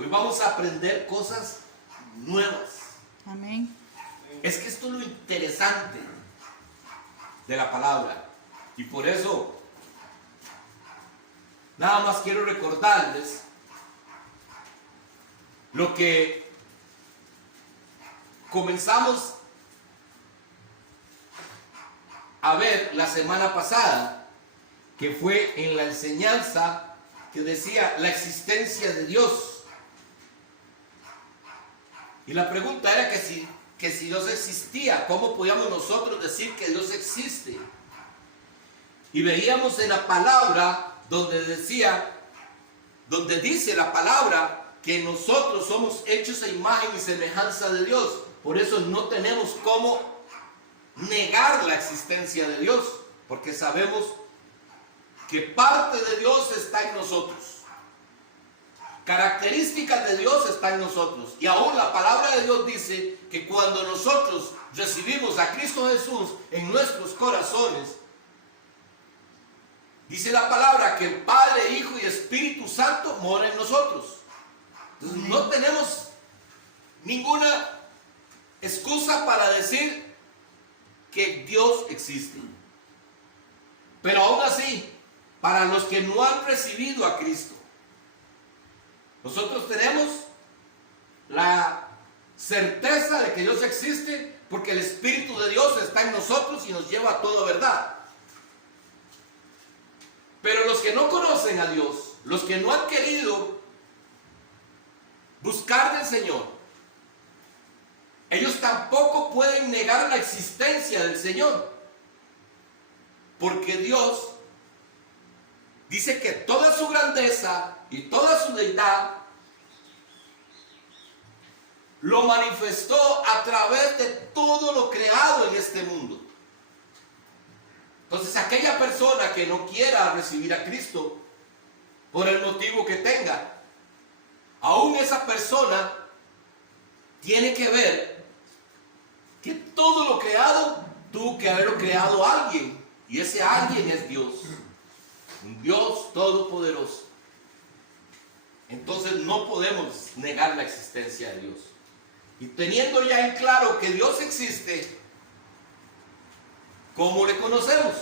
Hoy vamos a aprender cosas nuevas. Amén. Es que esto es lo interesante de la palabra. Y por eso, nada más quiero recordarles lo que comenzamos a ver la semana pasada, que fue en la enseñanza que decía la existencia de Dios. Y la pregunta era que si Dios existía, ¿cómo podíamos nosotros decir que Dios existe? Y veíamos en la palabra donde dice la palabra que nosotros somos hechos a imagen y semejanza de Dios. Por eso no tenemos cómo negar la existencia de Dios, porque sabemos que parte de Dios está en nosotros. Características de Dios están en nosotros. Y aún la palabra de Dios dice que cuando nosotros recibimos a Cristo Jesús en nuestros corazones, dice la palabra que el Padre, Hijo y Espíritu Santo moran en nosotros. Entonces no tenemos ninguna excusa para decir que Dios existe. Pero aún así, para los que no han recibido a Cristo, nosotros tenemos la certeza de que Dios existe porque el Espíritu de Dios está en nosotros y nos lleva a toda verdad. Pero los que no conocen a Dios, los que no han querido buscar del Señor, ellos tampoco pueden negar la existencia del Señor. Porque Dios dice que toda su grandeza y toda su deidad lo manifestó a través de todo lo creado en este mundo. Entonces, aquella persona que no quiera recibir a Cristo, por el motivo que tenga, aún esa persona tiene que ver que todo lo creado tuvo que haberlo creado alguien, y ese alguien es Dios, un Dios todopoderoso. Entonces no podemos negar la existencia de Dios. Y teniendo ya en claro que Dios existe, ¿cómo le conocemos?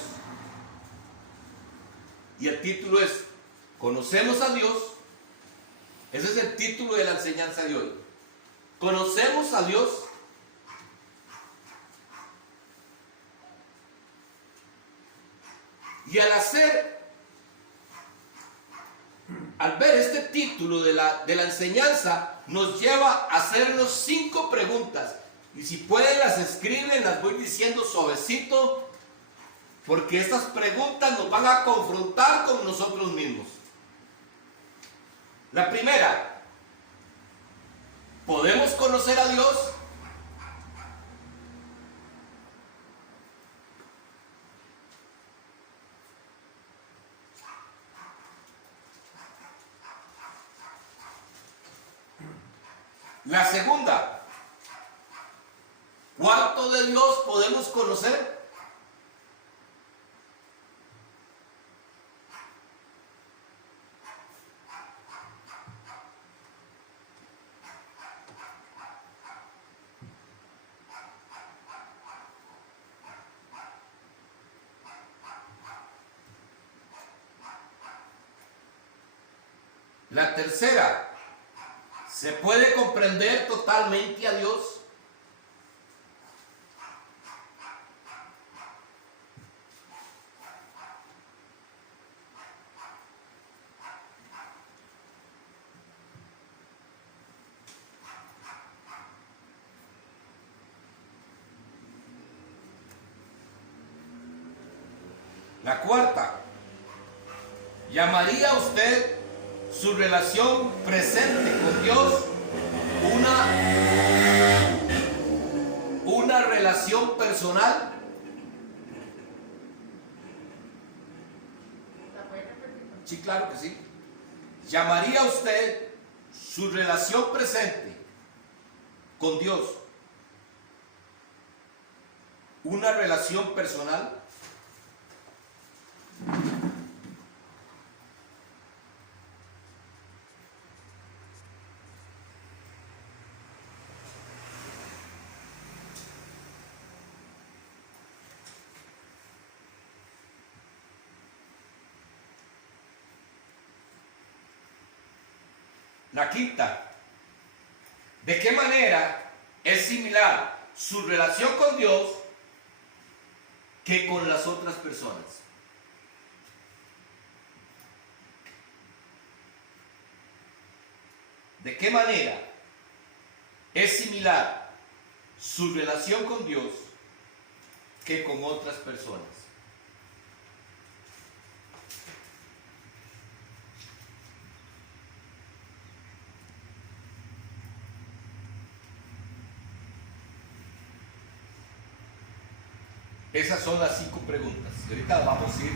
Y el título es ¿Conocemos a Dios? Ese es el título de la enseñanza de hoy. ¿Conocemos a Dios? Y al ver este título de la enseñanza, nos lleva a hacernos 5 preguntas. Y si pueden las escriben, las voy diciendo suavecito, porque estas preguntas nos van a confrontar con nosotros mismos. La primera, ¿podemos conocer a Dios? La segunda, ¿cuánto de Dios podemos conocer? La tercera, ¿se puede comprender totalmente a Dios? La cuarta, ¿llamaría usted su relación presente con Dios una relación personal? Sí, claro que sí. ¿Llamaría usted su relación presente con Dios una relación personal? La quinta, ¿de qué manera es similar su relación con Dios que con las otras personas? ¿De qué manera es similar su relación con Dios que con otras personas? Esas son las 5 preguntas. Y ahorita vamos a ir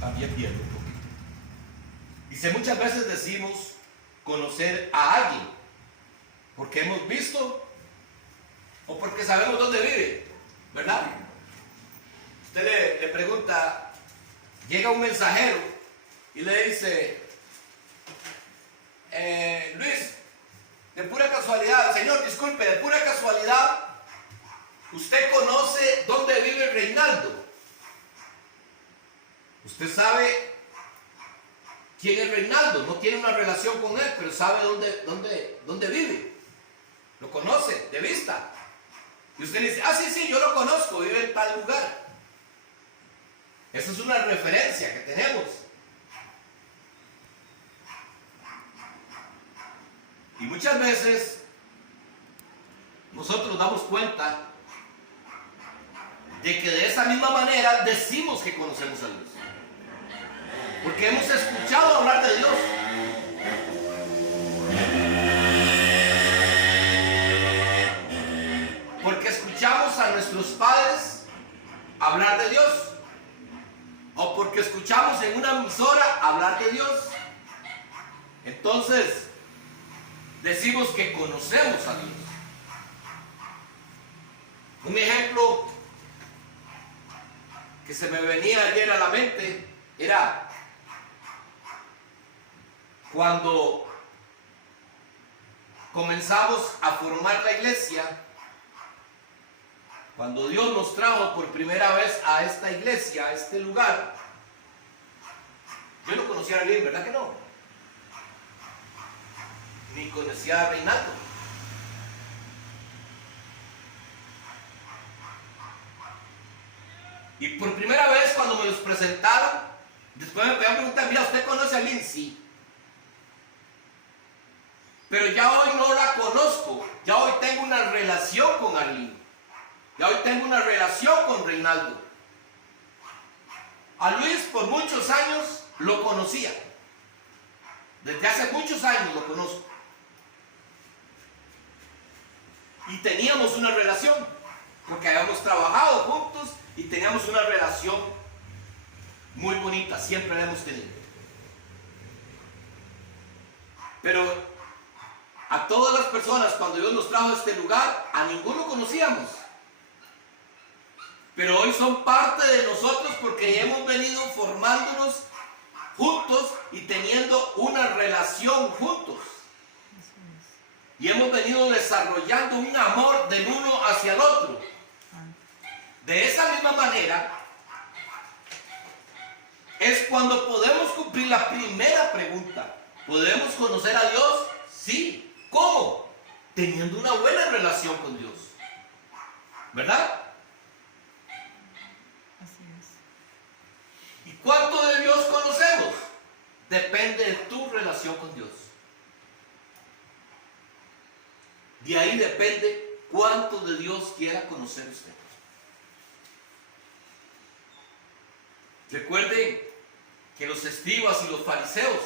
también viendo un poquito. Dice, muchas veces decimos conocer a alguien porque hemos visto o porque sabemos dónde vive, ¿verdad? Usted le pregunta, llega un mensajero y le dice, Luis, de pura casualidad, señor, disculpe, de pura casualidad, ¿usted conoce dónde vive Reinaldo? Usted sabe quién es Reinaldo, no tiene una relación con él, pero sabe dónde vive. Lo conoce de vista. Y usted le dice, ah, sí, yo lo conozco, vive en tal lugar. Esa es una referencia que tenemos. Y muchas veces nosotros nos damos cuenta de que de esa misma manera decimos que conocemos a Dios. Porque hemos escuchado hablar de Dios. Porque escuchamos a nuestros padres hablar de Dios. O porque escuchamos en una emisora hablar de Dios. Entonces, decimos que conocemos a Dios. Un ejemplo que se me venía ayer a la mente era cuando comenzamos a formar la iglesia, cuando Dios nos trajo por primera vez a esta iglesia, a este lugar. Yo no conocía a Arlene, ¿verdad que no? Ni conocía a Reinaldo. Y por primera vez cuando me los presentaron, después me pedían preguntar, mira, ¿usted conoce a Arlene? Sí. Pero ya hoy no la conozco, ya hoy tengo una relación con Arlene. Ya hoy tengo una relación con Reinaldo. A Luis por muchos años lo conocía. Desde hace muchos años lo conozco. Y teníamos una relación, porque habíamos trabajado juntos y teníamos una relación muy bonita, siempre la hemos tenido. Pero a todas las personas, cuando Dios nos trajo a este lugar, a ninguno conocíamos. Pero hoy son parte de nosotros porque hemos venido formándonos juntos y teniendo una relación juntos. Y hemos venido desarrollando un amor del uno hacia el otro. De esa misma manera es cuando podemos cumplir la primera pregunta. ¿Podemos conocer a Dios? Sí. ¿Cómo? Teniendo una buena relación con Dios. ¿Verdad? Así es. ¿Y cuánto de Dios conocemos? Depende de tu relación con Dios. De ahí depende cuánto de Dios quiera conocer usted. Recuerden que los escribas y los fariseos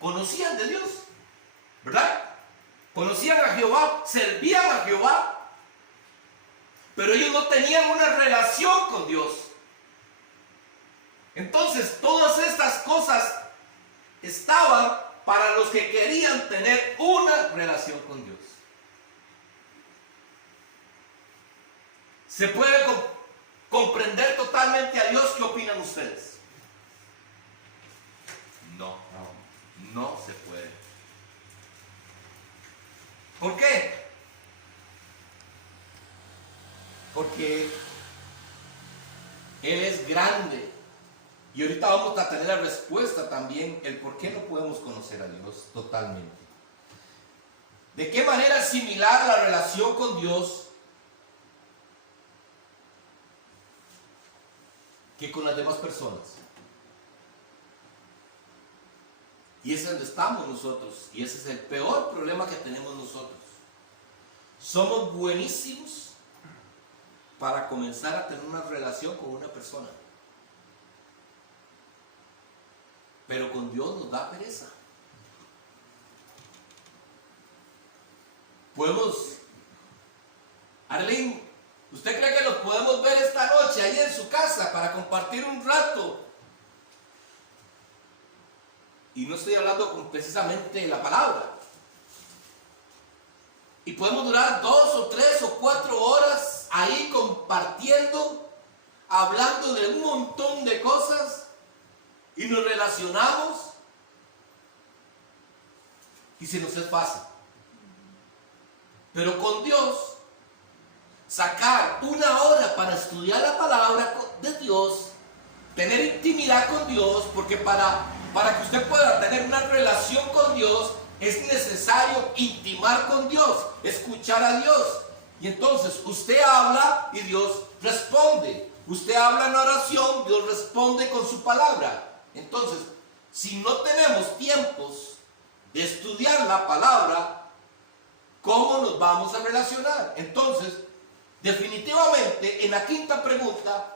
conocían de Dios, ¿verdad? Conocían a Jehová, servían a Jehová, pero ellos no tenían una relación con Dios. Entonces, todas estas cosas estaban para los que querían tener una relación con Dios. ¿Se puede comprender totalmente a Dios? ¿Qué opinan ustedes? No se puede. ¿Por qué? Porque Él es grande. Y ahorita vamos a tener la respuesta también, el por qué no podemos conocer a Dios totalmente. ¿De qué manera asimilar la relación con Dios que con las demás personas? Y ese es donde estamos nosotros. Y ese es el peor problema que tenemos nosotros. Somos buenísimos para comenzar a tener una relación con una persona. Pero con Dios nos da pereza. Podemos, Arlene, ¿usted cree que los podemos ver esta noche ahí en su casa para compartir un rato? Y no estoy hablando precisamente de la palabra. Y podemos durar 2 o 3 o 4 horas ahí compartiendo, hablando de un montón de cosas, y nos relacionamos y se nos es fácil. Pero con Dios, sacar 1 hora para estudiar la palabra de Dios, tener intimidad con Dios, porque para que usted pueda tener una relación con Dios, es necesario intimar con Dios, escuchar a Dios. Y entonces usted habla y Dios responde. Usted habla en oración, Dios responde con su palabra. Entonces, si no tenemos tiempos de estudiar la palabra, ¿cómo nos vamos a relacionar? Entonces, definitivamente, en la quinta pregunta,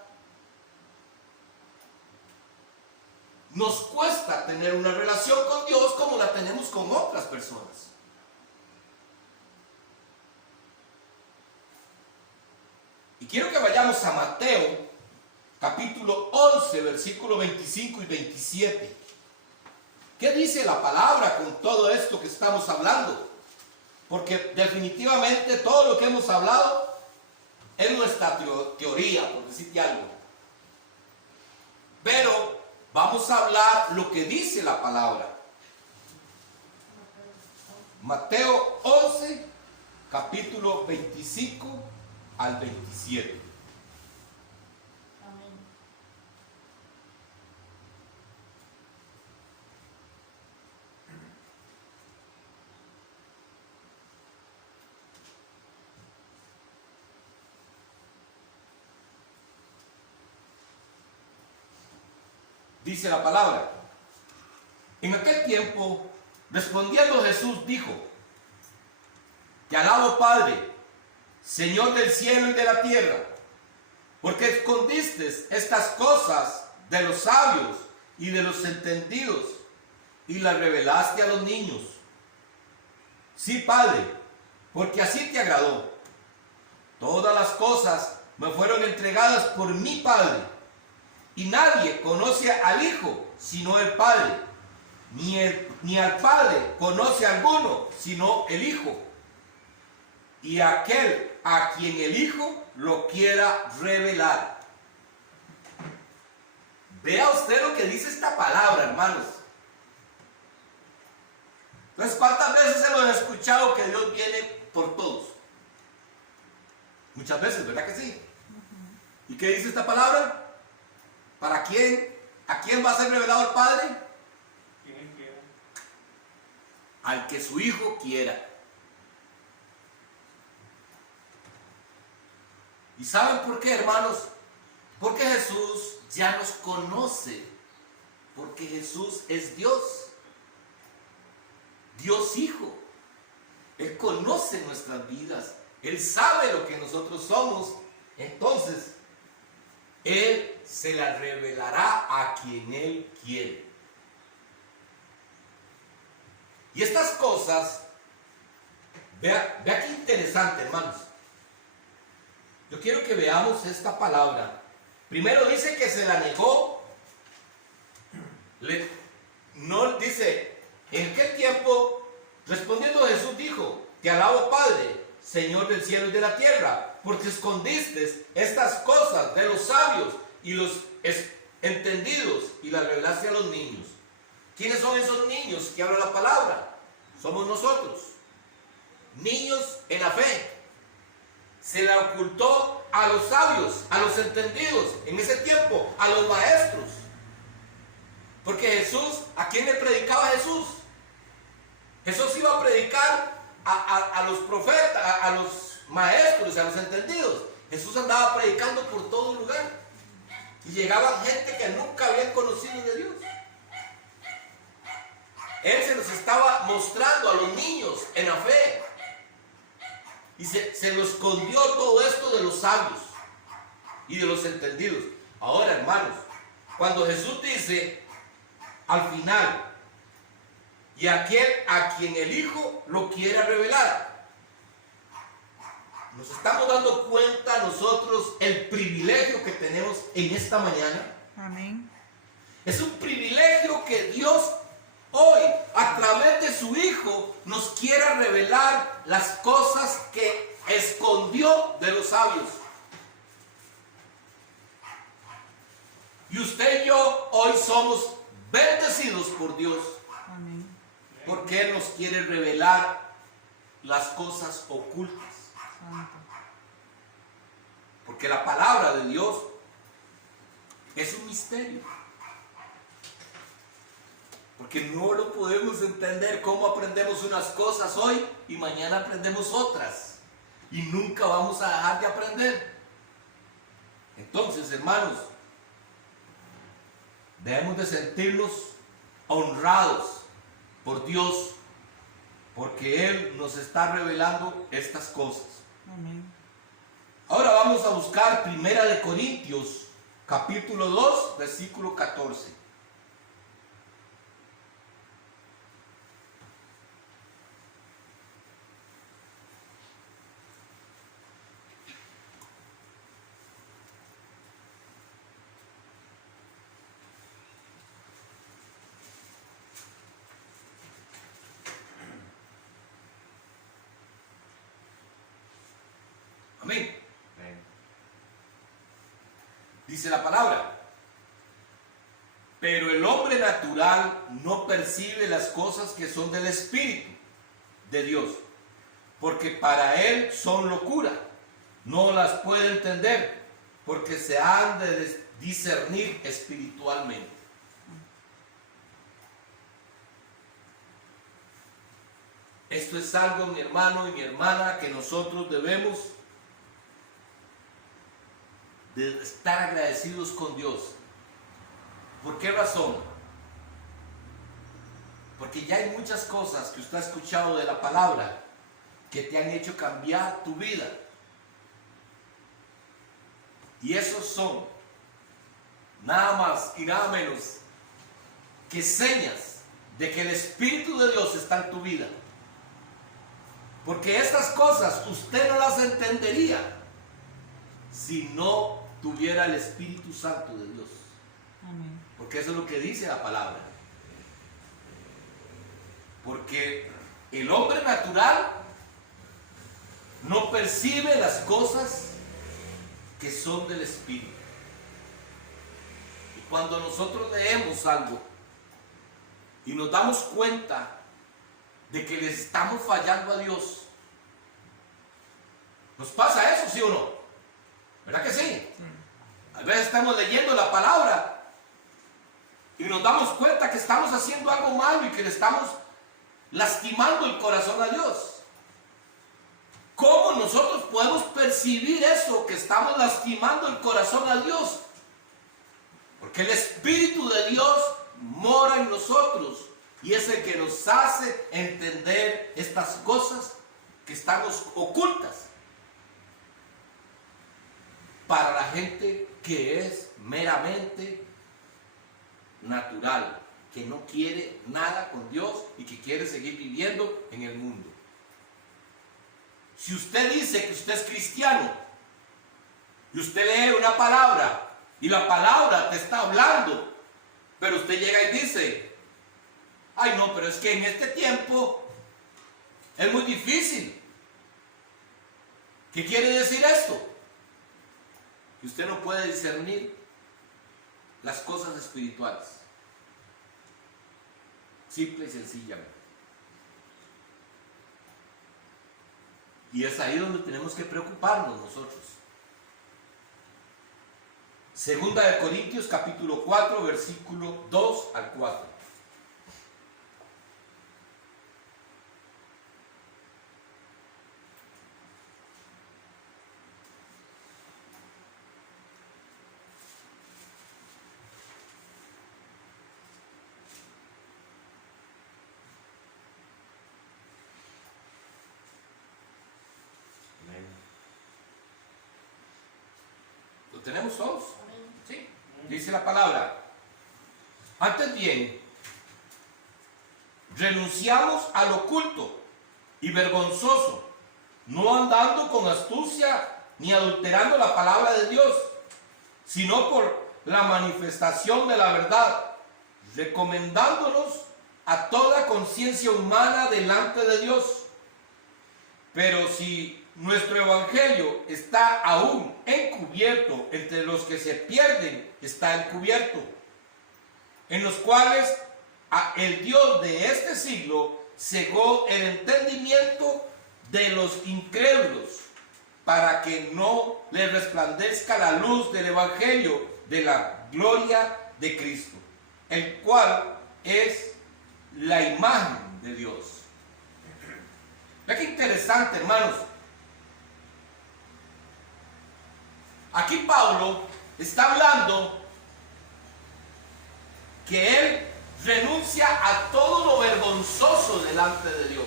nos cuesta tener una relación con Dios como la tenemos con otras personas. Y quiero que vayamos a Mateo, capítulo 11, versículo 25 y 27. ¿Qué dice la palabra con todo esto que estamos hablando? Porque definitivamente todo lo que hemos hablado es nuestra teoría, por decirte algo. Pero vamos a hablar lo que dice la palabra. Mateo 11, capítulo 25 al 27. Amén. Dice la palabra: en aquel tiempo, respondiendo Jesús, dijo: Te alabo, Padre, Señor del cielo y de la tierra, porque escondiste estas cosas de los sabios y de los entendidos y las revelaste a los niños. Sí, Padre, porque así te agradó. Todas las cosas me fueron entregadas por mi Padre, y nadie conoce al Hijo sino el Padre, ni al Padre conoce a alguno sino el Hijo, y aquel a quien el Hijo lo quiera revelar. Vea usted lo que dice esta palabra, hermanos. Entonces, ¿cuántas veces se lo han escuchado que Dios viene por todos? Muchas veces, ¿verdad que sí? ¿Y qué dice esta palabra? ¿Para quién? ¿A quién va a ser revelado el Padre? Quien quiera. Al que su Hijo quiera. ¿Y saben por qué, hermanos? Porque Jesús ya nos conoce. Porque Jesús es Dios. Dios Hijo. Él conoce nuestras vidas. Él sabe lo que nosotros somos. Entonces, Él se la revelará a quien Él quiere. Y estas cosas, vea qué interesante, hermanos. Yo quiero que veamos esta palabra. Primero dice que se la negó. No dice, en aquel tiempo, respondiendo Jesús dijo: Te alabo, Padre, Señor del cielo y de la tierra, porque escondiste estas cosas de los sabios y los entendidos y las revelaste a los niños. ¿Quiénes son esos niños que habla la palabra? Somos nosotros, niños en la fe. Se la ocultó a los sabios, a los entendidos, en ese tiempo, a los maestros. Porque Jesús, ¿a quién le predicaba Jesús? Jesús iba a predicar a los profetas, a los maestros, a los entendidos. Jesús andaba predicando por todo lugar. Y llegaba gente que nunca habían conocido de Dios. Él se los estaba mostrando a los niños en la fe. Y se lo escondió todo esto de los sabios y de los entendidos. Ahora, hermanos, cuando Jesús dice al final, y aquel a quien el Hijo lo quiera revelar, nos estamos dando cuenta nosotros el privilegio que tenemos en esta mañana. Amén. Es un privilegio que Dios hoy, a través de su Hijo, nos quiera revelar las cosas que escondió de los sabios. Y usted y yo hoy somos bendecidos por Dios. Amén. Porque Él nos quiere revelar las cosas ocultas. Santo. Porque la palabra de Dios es un misterio. Porque no lo podemos entender cómo aprendemos unas cosas hoy y mañana aprendemos otras. Y nunca vamos a dejar de aprender. Entonces, hermanos, debemos de sentirnos honrados por Dios, porque Él nos está revelando estas cosas. Amén. Ahora vamos a buscar 1 Corintios, capítulo 2, versículo 14. Amén. Dice la palabra: pero el hombre natural no percibe las cosas que son del Espíritu de Dios, porque para él son locura. No las puede entender, porque se han de discernir espiritualmente. Esto es algo, mi hermano y mi hermana, que nosotros debemos de estar agradecidos con Dios. ¿Por qué razón? Porque ya hay muchas cosas que usted ha escuchado de la palabra que te han hecho cambiar tu vida. Y esos son nada más y nada menos que señas de que el Espíritu de Dios está en tu vida. Porque estas cosas usted no las entendería si no tuviera el Espíritu Santo de Dios. Amén. Porque eso es lo que dice la palabra. Porque el hombre natural no percibe las cosas que son del Espíritu. Y cuando nosotros leemos algo y nos damos cuenta de que le estamos fallando a Dios, ¿nos pasa eso, sí o no? ¿Verdad que sí? Sí. A veces estamos leyendo la palabra y nos damos cuenta que estamos haciendo algo malo y que le estamos lastimando el corazón a Dios. ¿Cómo nosotros podemos percibir eso, que estamos lastimando el corazón a Dios? Porque el Espíritu de Dios mora en nosotros y es el que nos hace entender estas cosas que están ocultas para la gente que es meramente natural, que no quiere nada con Dios y que quiere seguir viviendo en el mundo. Si usted dice que usted es cristiano y usted lee una palabra y la palabra te está hablando, pero usted llega y dice: ay no, pero es que en este tiempo es muy difícil. ¿Qué quiere decir esto? Que usted no puede discernir las cosas espirituales. Simple y sencillamente. Y es ahí donde tenemos que preocuparnos nosotros. Segunda de Corintios capítulo 4, versículo 2 al 4. ¿Tenemos todos? Sí. Dice la palabra. Antes bien, renunciamos al oculto y vergonzoso, no andando con astucia ni adulterando la palabra de Dios, sino por la manifestación de la verdad, recomendándonos a toda conciencia humana delante de Dios. Pero si nuestro evangelio está aún encubierto, entre los que se pierden está encubierto, en los cuales el Dios de este siglo cegó el entendimiento de los incrédulos, para que no les resplandezca la luz del evangelio de la gloria de Cristo, el cual es la imagen de Dios. Vea qué interesante, hermanos. Aquí Pablo está hablando que él renuncia a todo lo vergonzoso delante de Dios,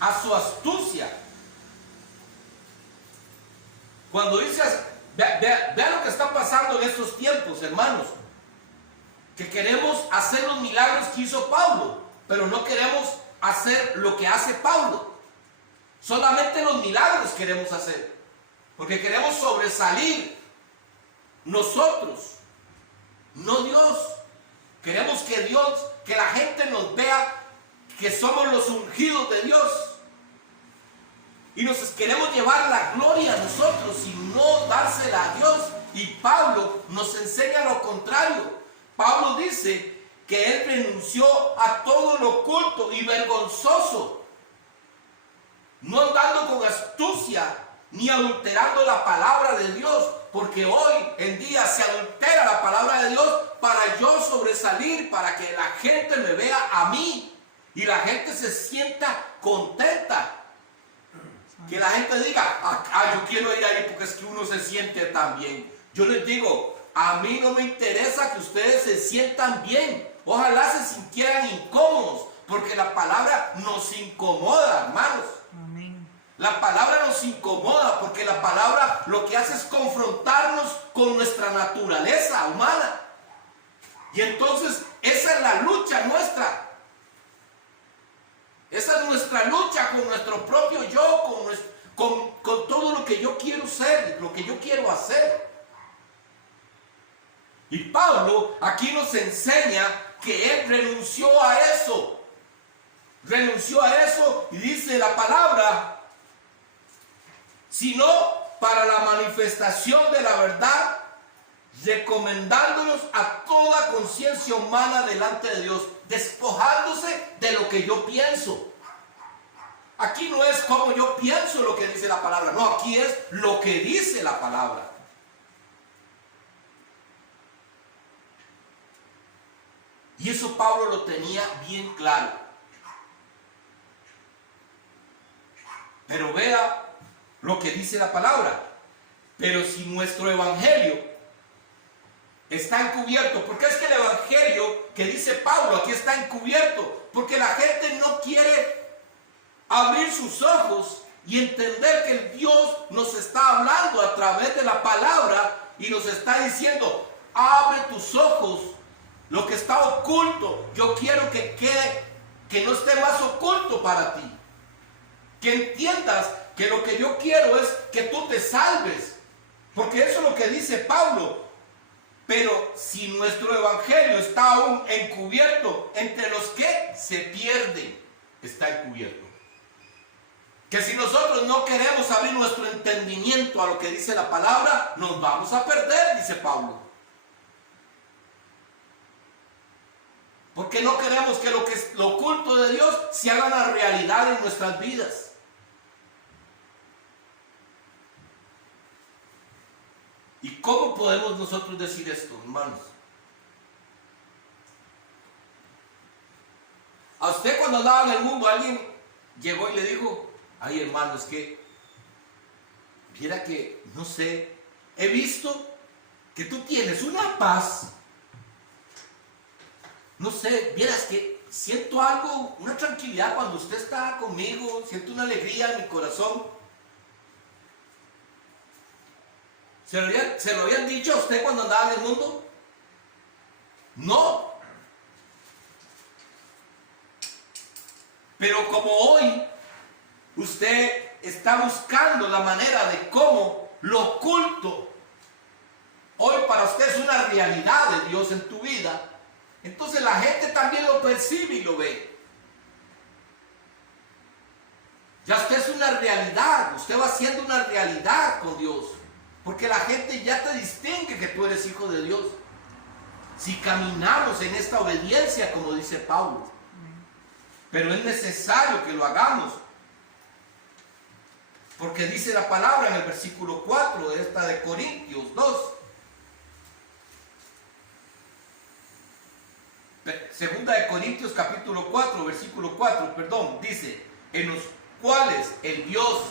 a su astucia. Cuando dice, vea lo que está pasando en estos tiempos, hermanos, que queremos hacer los milagros que hizo Pablo, pero no queremos hacer lo que hace Pablo. Solamente los milagros queremos hacer, porque queremos sobresalir nosotros, no Dios. Queremos que la gente nos vea que somos los ungidos de Dios. Y nos queremos llevar la gloria a nosotros y no dársela a Dios. Y Pablo nos enseña lo contrario. Pablo dice que él renunció a todo lo oculto y vergonzoso, no andando con astucia ni adulterando la palabra de Dios, porque hoy en día se adultera la palabra de Dios para yo sobresalir, para que la gente me vea a mí y la gente se sienta contenta. Que la gente diga, yo quiero ir ahí porque es que uno se siente tan bien. Yo les digo, a mí no me interesa que ustedes se sientan bien. Ojalá se sintieran incómodos, porque la palabra nos incomoda, hermanos. Amén. La palabra nos incomoda porque la palabra lo que hace es confrontarnos con nuestra naturaleza humana. Y entonces esa es la lucha nuestra. Esa es nuestra lucha con nuestro propio yo, con todo lo que yo quiero ser, lo que yo quiero hacer. Y Pablo aquí nos enseña que él renunció a eso. Renunció a eso y dice la palabra, sino para la manifestación de la verdad, recomendándonos a toda conciencia humana delante de Dios, despojándose de lo que yo pienso. Aquí no es como yo pienso lo que dice la palabra, no, aquí es lo que dice la palabra. Y eso Pablo lo tenía bien claro. Pero vea lo que dice la palabra. Pero si nuestro evangelio está encubierto, porque es que el evangelio que dice Pablo aquí está encubierto, porque la gente no quiere abrir sus ojos y entender que el Dios nos está hablando a través de la palabra y nos está diciendo, abre tus ojos, lo que está oculto, yo quiero que quede, que no esté más oculto para ti, que entiendas que lo que yo quiero es que tú te salves, porque eso es lo que dice Pablo. Pero si nuestro evangelio está aún encubierto, entre los que se pierden está encubierto. Que si nosotros no queremos abrir nuestro entendimiento a lo que dice la palabra, nos vamos a perder, dice Pablo. Porque no queremos que lo oculto de Dios se haga una realidad en nuestras vidas. ¿Y cómo podemos nosotros decir esto, hermanos? A usted cuando andaba en el mundo, alguien llegó y le dijo, ay hermano, es que, viera que, no sé, he visto que tú tienes una paz. No sé, vieras que siento algo, una tranquilidad cuando usted está conmigo, siento una alegría en mi corazón. ¿Se lo habían dicho a usted cuando andaba en el mundo? No. Pero como hoy usted está buscando la manera de cómo lo oculto, hoy para usted es una realidad de Dios en tu vida, entonces la gente también lo percibe y lo ve. Ya usted es una realidad, usted va siendo una realidad con Dios, porque la gente ya te distingue que tú eres hijo de Dios. Si caminamos en esta obediencia, como dice Pablo, pero es necesario que lo hagamos, porque dice la palabra en el versículo 4 de esta de Corintios 2. Segunda de Corintios capítulo 4, versículo 4, perdón, dice, en los cuales el Dios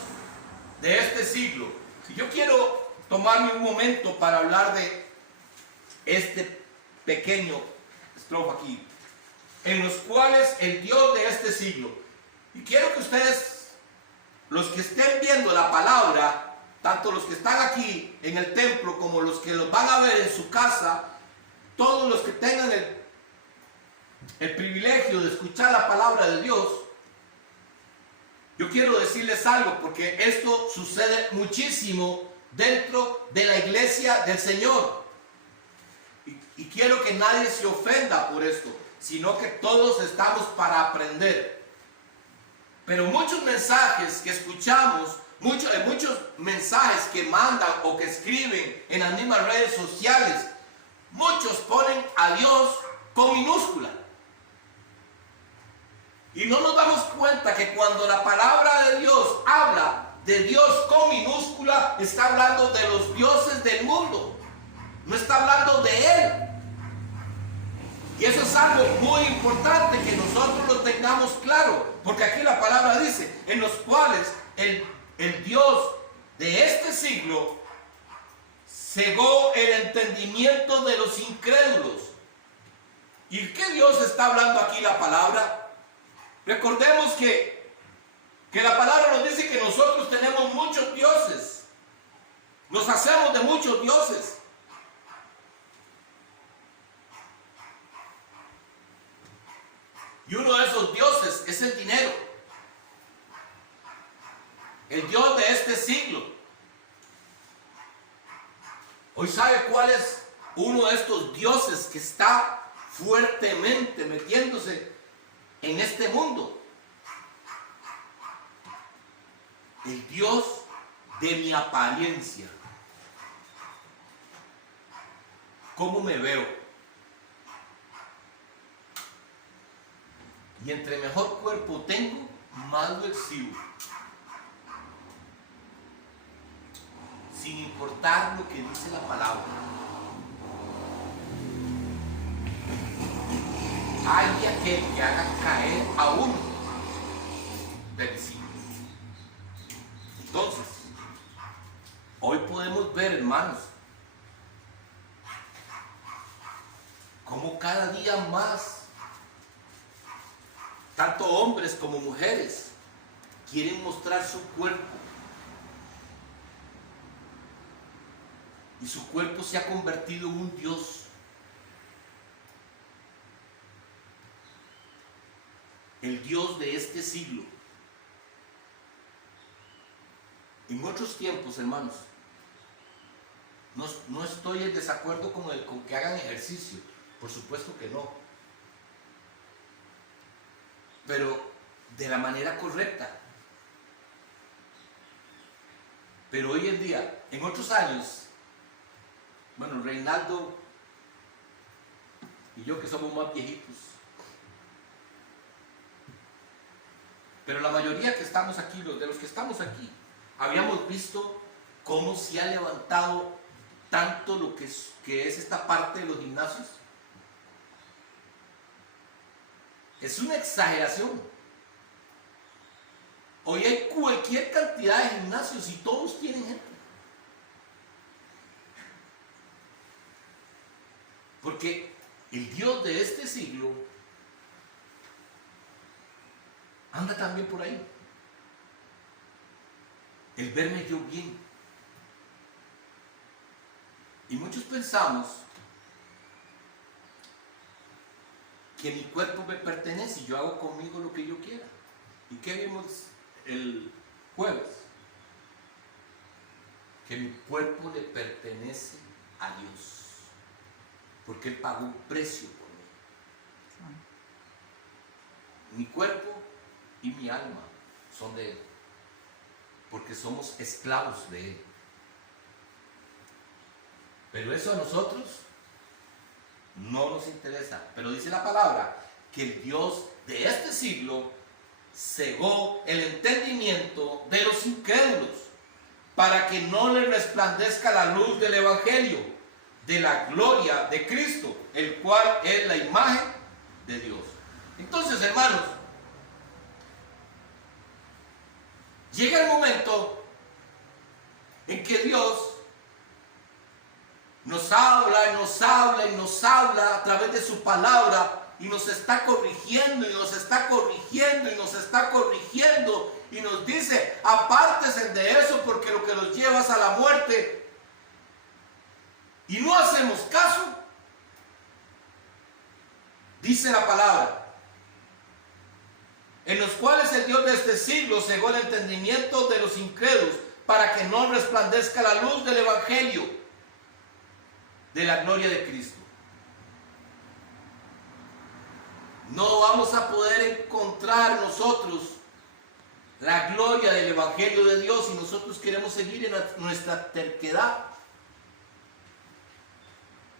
de este siglo, y yo quiero tomarme un momento para hablar de este pequeño estrofa aquí, en los cuales el Dios de este siglo, y quiero que ustedes, los que estén viendo la palabra, tanto los que están aquí en el templo como los que los van a ver en su casa, todos los que tengan el privilegio de escuchar la palabra de Dios, yo quiero decirles algo, porque esto sucede muchísimo dentro de la iglesia del Señor. Y quiero que nadie se ofenda por esto, sino que todos estamos para aprender. Pero muchos mensajes que escuchamos, muchos mensajes que mandan o que escriben en las mismas redes sociales, muchos ponen a Dios con minúscula. Y no nos damos cuenta que cuando la palabra de Dios habla de Dios con minúscula, está hablando de los dioses del mundo, no está hablando de Él. Y eso es algo muy importante que nosotros lo tengamos claro, porque aquí la palabra dice, en los cuales el Dios de este siglo cegó el entendimiento de los incrédulos. ¿Y qué Dios está hablando aquí la palabra? Recordemos que la palabra nos dice que nosotros tenemos muchos dioses. Nos hacemos de muchos dioses. Y uno de esos dioses es el dinero. El Dios de este siglo. Hoy sabe cuál es uno de estos dioses que está fuertemente metiéndose en este mundo. El Dios de mi apariencia. ¿Cómo me veo? Y entre mejor cuerpo tengo, más lo exhibo. Sin importar lo que dice la palabra. Hay aquel que haga caer a uno del cielo. Entonces, hoy podemos ver, hermanos, cómo cada día más, tanto hombres como mujeres, quieren mostrar su cuerpo. Y su cuerpo se ha convertido en un Dios. El Dios de este siglo. En otros tiempos, hermanos, no estoy en desacuerdo con que hagan ejercicio. Por supuesto que no. Pero de la manera correcta. Pero hoy en día, en otros años, bueno, Reinaldo y yo que somos más viejitos, pero la mayoría que estamos aquí, de los que estamos aquí, habíamos visto cómo se ha levantado tanto lo que es esta parte de los gimnasios. Es una exageración. Hoy hay cualquier cantidad de gimnasios y todos tienen gente. Porque el Dios de este siglo anda también por ahí. El verme yo bien. Y muchos pensamos que mi cuerpo me pertenece y yo hago conmigo lo que yo quiera. ¿Y qué vimos el jueves? Que mi cuerpo le pertenece a Dios, porque Él pagó un precio por mí. Mi cuerpo y mi alma son de Él, porque somos esclavos de Él. Pero eso a nosotros no nos interesa. Pero dice la palabra que el Dios de este siglo cegó el entendimiento de los incrédulos para que no les resplandezca la luz del Evangelio, de la gloria de Cristo, el cual es la imagen de Dios. Entonces, hermanos, llega el momento en que Dios nos habla y nos habla y nos habla a través de su palabra y nos está corrigiendo y nos está corrigiendo y nos está corrigiendo y nos dice: apártense de eso porque lo que los lleva es a la muerte. Y no hacemos caso. Dice la palabra: en los cuales el Dios de este siglo cegó el entendimiento de los incrédulos para que no resplandezca la luz del Evangelio de la gloria de Cristo. No vamos a poder encontrar nosotros la gloria del Evangelio de Dios si nosotros queremos seguir en nuestra terquedad,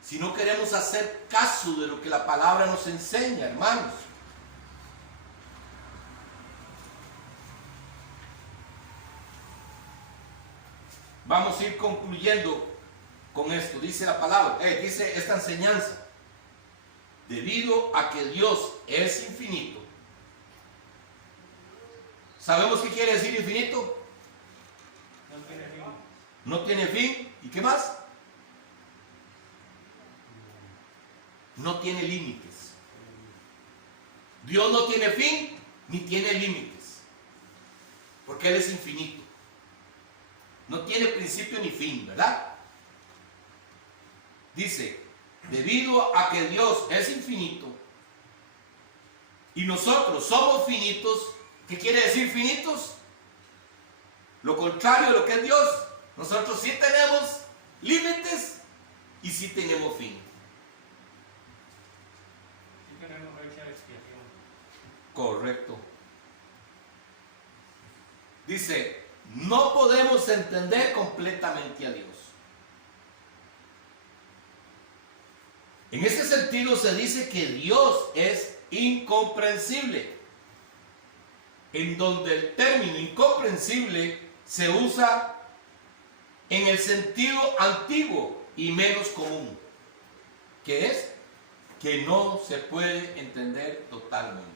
si no queremos hacer caso de lo que la palabra nos enseña, hermanos. Vamos a ir concluyendo con esto. Dice la palabra, dice esta enseñanza: debido a que Dios es infinito. ¿Sabemos qué quiere decir infinito? No tiene fin. No tiene fin. ¿Y qué más? No tiene límites. Dios no tiene fin ni tiene límites, porque Él es infinito. No tiene principio ni fin, ¿verdad? Dice, debido a que Dios es infinito y nosotros somos finitos. ¿Qué quiere decir finitos? Lo contrario de lo que es Dios. Nosotros sí tenemos límites y sí tenemos fin. Sí tenemos fecha de expiación. Correcto. Dice, no podemos entender completamente a Dios. En ese sentido se dice que Dios es incomprensible, en donde el término incomprensible se usa en el sentido antiguo y menos común, que es que no se puede entender totalmente.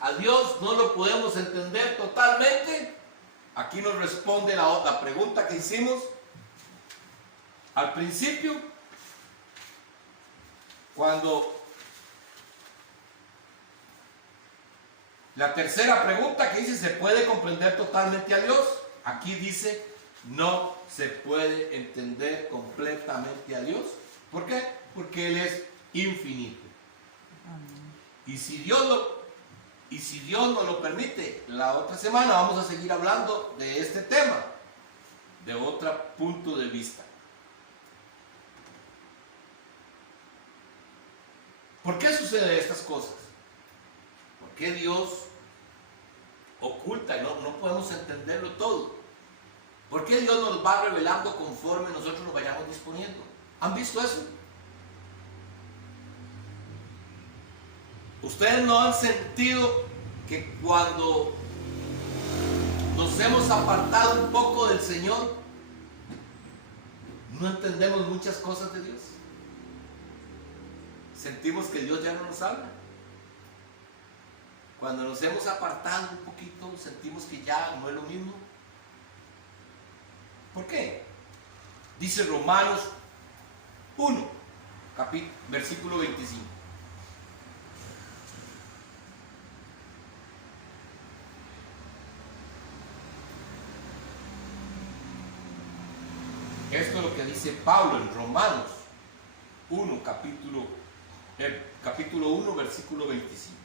A Dios no lo podemos entender totalmente. Aquí nos responde la pregunta que hicimos al principio, cuando la tercera pregunta que dice: ¿se puede comprender totalmente a Dios? Aquí dice: no se puede entender completamente a Dios. ¿Por qué? Porque Él es infinito. Y si Dios nos lo permite, la otra semana vamos a seguir hablando de este tema, de otro punto de vista. ¿Por qué suceden estas cosas? ¿Por qué Dios oculta y no podemos entenderlo todo? ¿Por qué Dios nos va revelando conforme nosotros nos vayamos disponiendo? ¿Han visto eso? ¿Ustedes no han sentido que cuando nos hemos apartado un poco del Señor, no entendemos muchas cosas de Dios? Sentimos que Dios ya no nos habla. Cuando nos hemos apartado un poquito, sentimos que ya no es lo mismo. ¿Por qué? Dice Romanos 1, versículo 25. Esto es lo que dice Pablo en Romanos 1, capítulo 1, versículo 25.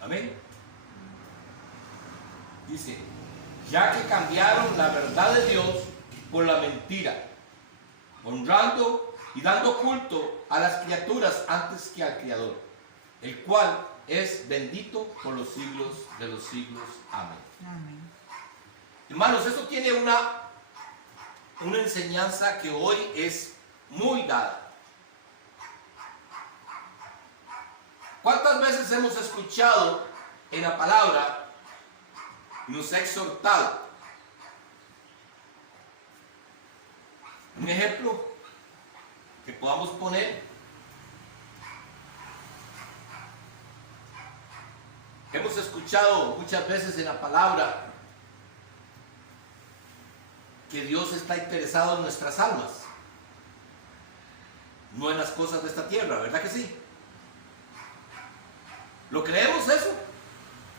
Amén. Dice, ya que cambiaron la verdad de Dios por la mentira, honrando y dando culto a las criaturas antes que al Creador, el cual es bendito por los siglos de los siglos. Amén. Amén. Hermanos, esto tiene una enseñanza que hoy es muy dada. ¿Cuántas veces hemos escuchado en la palabra y nos ha exhortado? Un ejemplo que podamos poner. Hemos escuchado muchas veces en la palabra que Dios está interesado en nuestras almas, no en las cosas de esta tierra, ¿verdad que sí? ¿Lo creemos eso?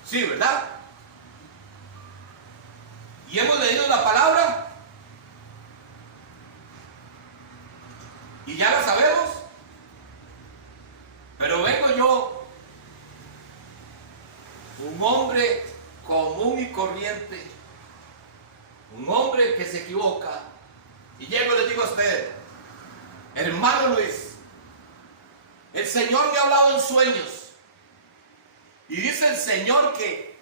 Sí, ¿verdad? ¿Y hemos leído la palabra? ¿Y ya la sabemos? Pero vengo yo, un hombre común y corriente, un hombre que se equivoca, y llego y le digo a usted, hermano Luis, el Señor me ha hablado en sueños. Y dice el Señor que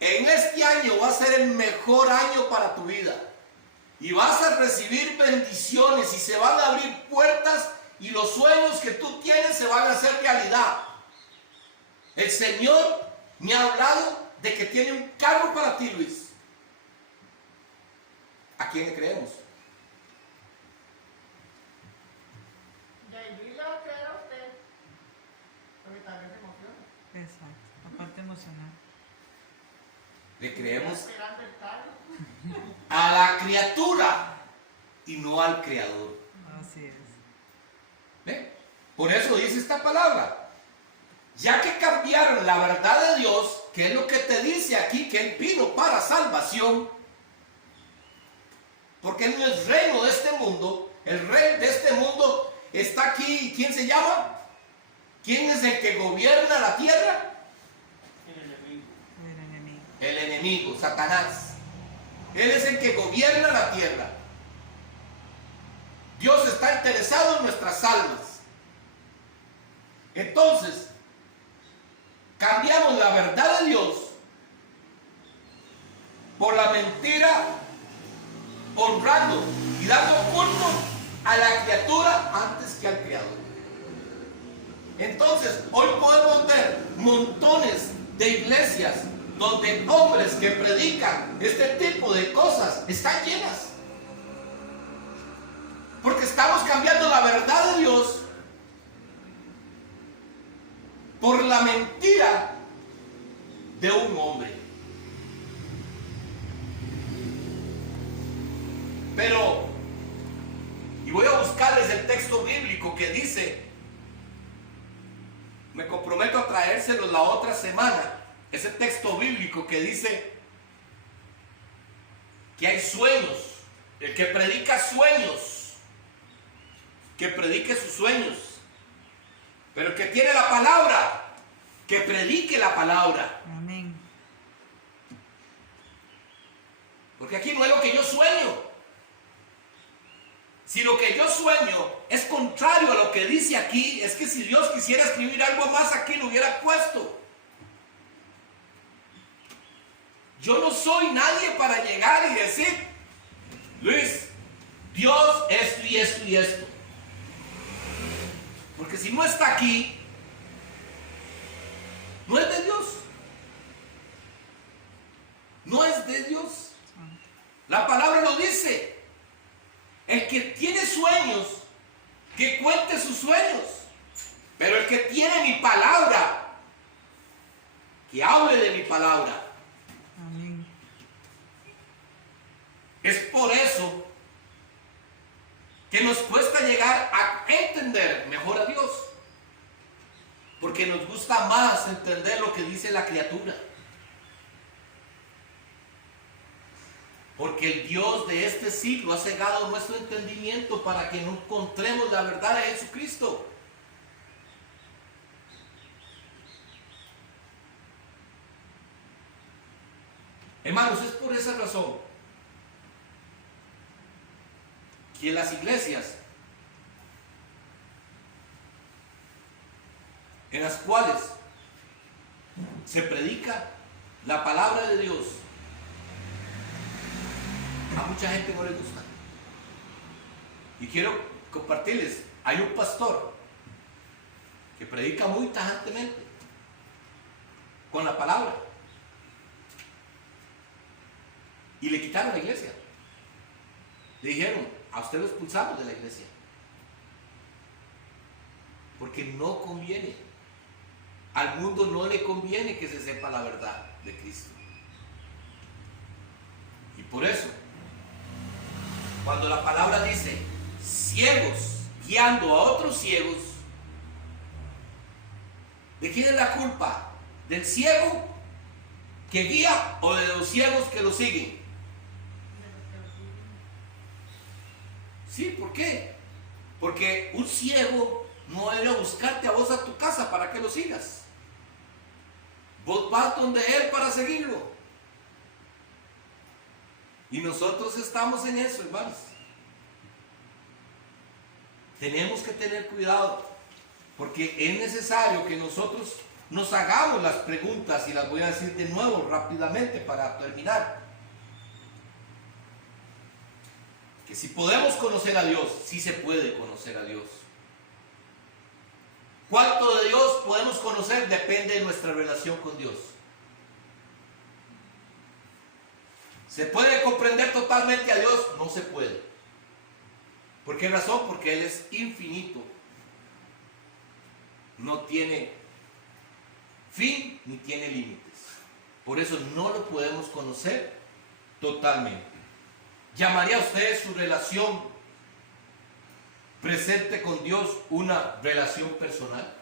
en este año va a ser el mejor año para tu vida. Y vas a recibir bendiciones y se van a abrir puertas y los sueños que tú tienes se van a hacer realidad. El Señor me ha hablado de que tiene un cargo para ti, Luis. ¿A quién le creemos? Exacto. Aparte emocional. Le creemos a la criatura y no al Creador. Así es. ¿Ve? Por eso dice esta palabra. Ya que cambiaron la verdad de Dios, que es lo que te dice aquí, que Él vino para salvación, porque Él no es reino de este mundo. El rey de este mundo está aquí. ¿Quién se llama? ¿Quién es el que gobierna la tierra? El enemigo, Satanás. Él es el que gobierna la tierra. Dios está interesado en nuestras almas. Entonces, cambiamos la verdad de Dios por la mentira, honrando y dando culto a la criatura antes que al Creador. Entonces, hoy podemos ver montones de iglesias donde hombres que predican este tipo de cosas están llenas. Porque estamos cambiando la verdad de Dios por la mentira de un hombre. Pero, y voy a buscarles el texto bíblico que dice, me comprometo a traérselos la otra semana, ese texto bíblico que dice que hay sueños. El que predica sueños, que predique sus sueños. Pero el que tiene la palabra, que predique la palabra. Amén. Porque aquí no es lo que yo sueño. Si lo que yo sueño es contrario a lo que dice aquí, es que si Dios quisiera escribir algo más aquí lo hubiera puesto. Yo no soy nadie para llegar y decir, Luis, Dios esto y esto y esto. Porque si no está aquí, no es de Dios. No es de Dios. La palabra lo dice. El que tiene sueños, que cuente sus sueños. Pero el que tiene mi palabra, que hable de mi palabra. Amén. Es por eso que nos cuesta llegar a entender mejor a Dios. Porque nos gusta más entender lo que dice la criatura. Porque el Dios de este siglo ha cegado nuestro entendimiento para que no encontremos la verdad de Jesucristo. Hermanos, es por esa razón que en las iglesias en las cuales se predica la palabra de Dios, a mucha gente no le gusta. Y quiero compartirles, hay un pastor que predica muy tajantemente con la palabra y le quitaron la iglesia. Le dijeron, a usted lo expulsamos de la iglesia porque no conviene. Al mundo no le conviene que se sepa la verdad de Cristo. Y por eso, cuando la palabra dice ciegos guiando a otros ciegos, ¿de quién es la culpa? ¿Del ciego que guía o de los ciegos que lo siguen? Sí, ¿por qué? Porque un ciego no debe buscarte a vos a tu casa para que lo sigas. Vos vas donde él para seguirlo. Y nosotros estamos en eso, hermanos. Tenemos que tener cuidado, porque es necesario que nosotros nos hagamos las preguntas, y las voy a decir de nuevo rápidamente para terminar. Que si podemos conocer a Dios, sí se puede conocer a Dios. ¿Cuánto de Dios podemos conocer? Depende de nuestra relación con Dios. ¿Se puede comprender totalmente a Dios? No se puede. ¿Por qué razón? Porque Él es infinito. No tiene fin ni tiene límites. Por eso no lo podemos conocer totalmente. ¿Llamaría usted su relación presente con Dios una relación personal?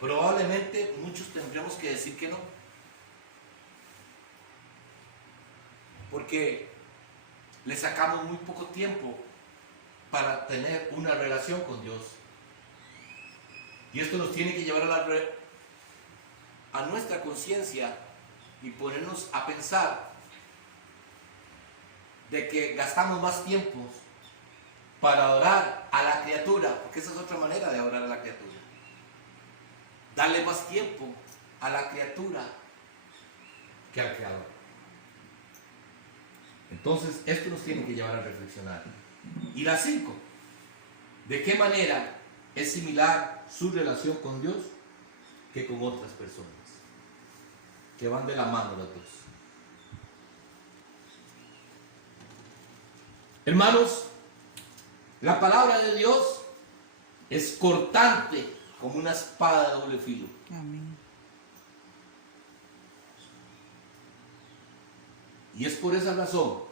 Probablemente muchos tendremos que decir que no. Porque le sacamos muy poco tiempo para tener una relación con Dios. Y esto nos tiene que llevar a nuestra conciencia y ponernos a pensar de que gastamos más tiempo para adorar a la criatura, porque esa es otra manera de adorar a la criatura. Darle más tiempo a la criatura que al Creador. Entonces, esto nos tiene que llevar a reflexionar. Y la 5, ¿de qué manera es similar su relación con Dios que con otras personas? Que van de la mano las dos. Hermanos, la palabra de Dios es cortante como una espada de doble filo. Amén. Y es por esa razón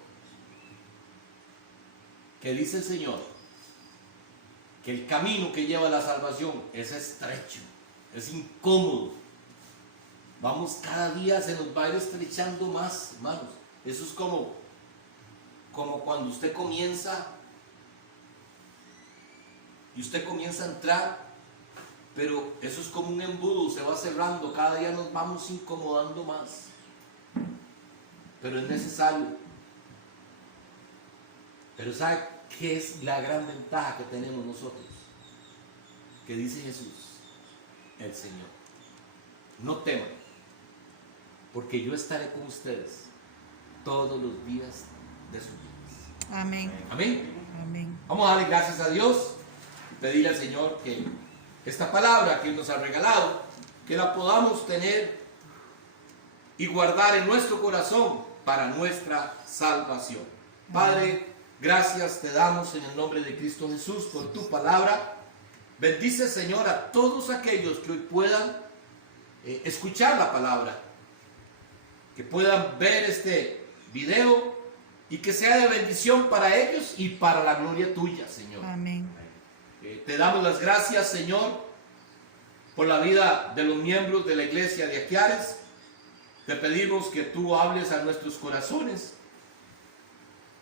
que dice el Señor que el camino que lleva a la salvación es estrecho, es incómodo. Vamos, cada día se nos va a ir estrechando más, hermanos. Eso es como cuando usted comienza y usted comienza a entrar, pero eso es como un embudo, se va cerrando, cada día nos vamos incomodando más. Pero es necesario. Pero ¿sabe qué es la gran ventaja que tenemos nosotros? Que dice Jesús, el Señor: no teman, porque yo estaré con ustedes todos los días de sus vidas. Amén. Amén. Amén. Vamos a darle gracias a Dios y pedirle al Señor que esta palabra que nos ha regalado, que la podamos tener y guardar en nuestro corazón para nuestra salvación. Padre, Gracias te damos en el nombre de Cristo Jesús por tu palabra. Bendice, Señor, a todos aquellos que hoy puedan escuchar la palabra, que puedan ver este video y que sea de bendición para ellos y para la gloria tuya, Señor. Amén. Te damos las gracias, Señor, por la vida de los miembros de la iglesia de Aquiares. Te pedimos que tú hables a nuestros corazones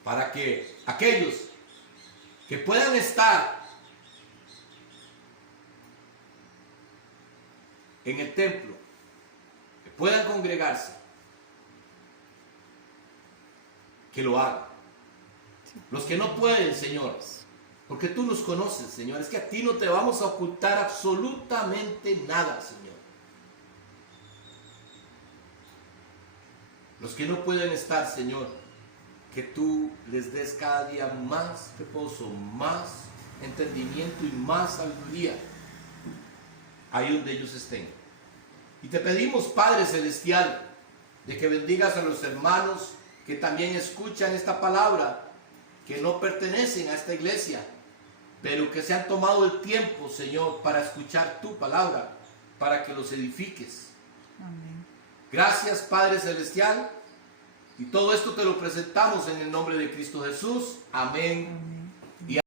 para que aquellos que puedan estar en el templo, que puedan congregarse, que lo hagan. Los que no pueden, Señor, porque tú nos conoces, Señor, es que a ti no te vamos a ocultar absolutamente nada, Señor. Los que no pueden estar, Señor, que tú les des cada día más reposo, más entendimiento y más sabiduría ahí donde ellos estén. Y te pedimos, Padre Celestial, de que bendigas a los hermanos que también escuchan esta palabra, que no pertenecen a esta iglesia, pero que se han tomado el tiempo, Señor, para escuchar tu palabra, para que los edifiques. Amén. Gracias, Padre Celestial, y todo esto te lo presentamos en el nombre de Cristo Jesús. Amén. Amén.